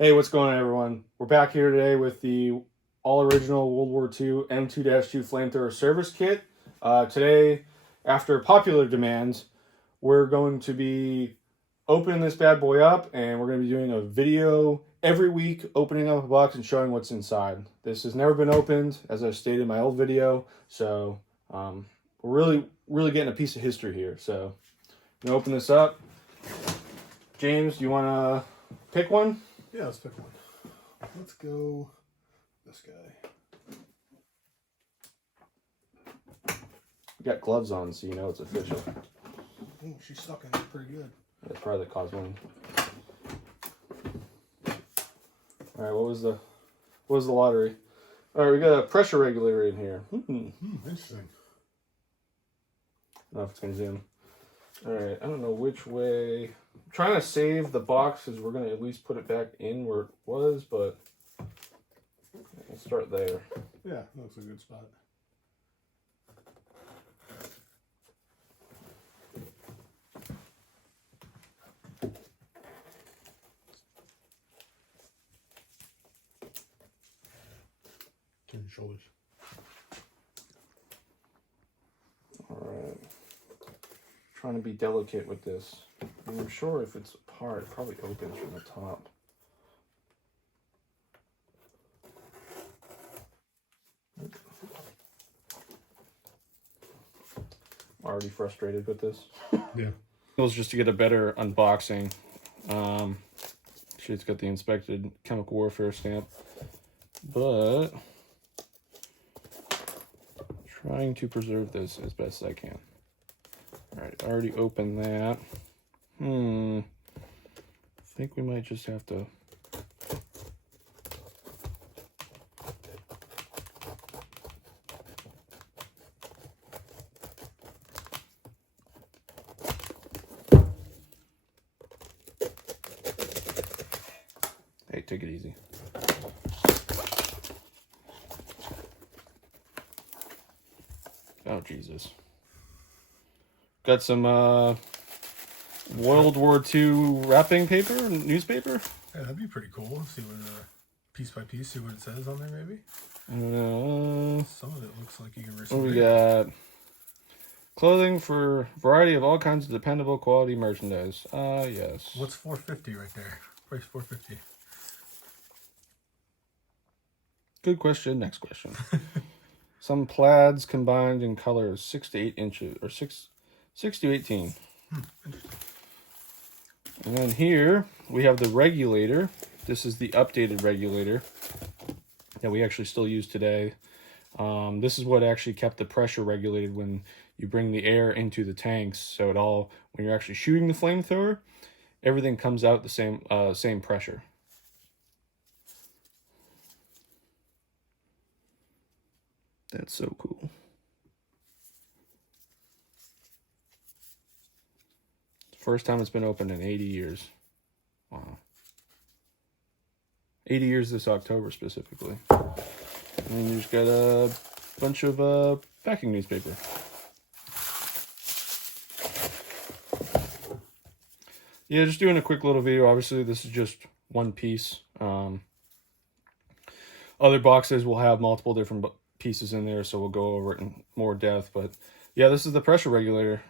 Hey, what's going on, everyone? We're back here today with the all-original World War II M2-2 Flamethrower service kit. Today, after popular demand, we're going to be opening this bad boy up, and we're going to be doing a video every week, opening up a box and showing what's inside. This has never been opened, as I stated in my old video, so we're really getting a piece of history here. So, I'm going to open this up. James, do you want to pick one? Yeah, let's pick one. Let's go this guy. You got gloves on, so you know it's official. Ooh, she's sucking it pretty good. That's probably the cause one. All right, what was the lottery? All right, we got a pressure regulator in here. Interesting. I don't know if it's gonna zoom. All right, I don't know which way. I'm trying to save the box because we're gonna at least put it back in where it was, but we'll start there. Yeah, that looks a good spot. Turn your shoulders. All right. Trying to be delicate with this. I'm sure if it's apart, it probably opens from the top. Already frustrated with this. Yeah. It was just to get a better unboxing. It's got the inspected chemical warfare stamp, but trying to preserve this as best as I can. All right, already opened that. I think we might just have to. Hey, take it easy. Oh, Jesus. Got some World War II wrapping paper, newspaper. Yeah, that'd be pretty cool. See what piece by piece, see what it says on there, maybe. Some of it looks like you can read. What we got? Clothing for a variety of all kinds of dependable quality merchandise. Yes. What's $4.50 right there? Price $4.50. Good question. Next question. Some plaids combined in colors 6 to 8 inches, or 6 to 18. And then here we have the regulator. This is the updated regulator that we actually still use today. This is what actually kept the pressure regulated when you bring the air into the tanks. So when you're actually shooting the flamethrower, everything comes out the same pressure. That's so cool. First time it's been opened in 80 years. Wow. 80 years this October specifically. And you just got a bunch of packing newspaper. Yeah, just doing a quick little video. Obviously, this is just one piece. Other boxes will have multiple different pieces in there, so we'll go over it in more depth. But yeah, this is the pressure regulator.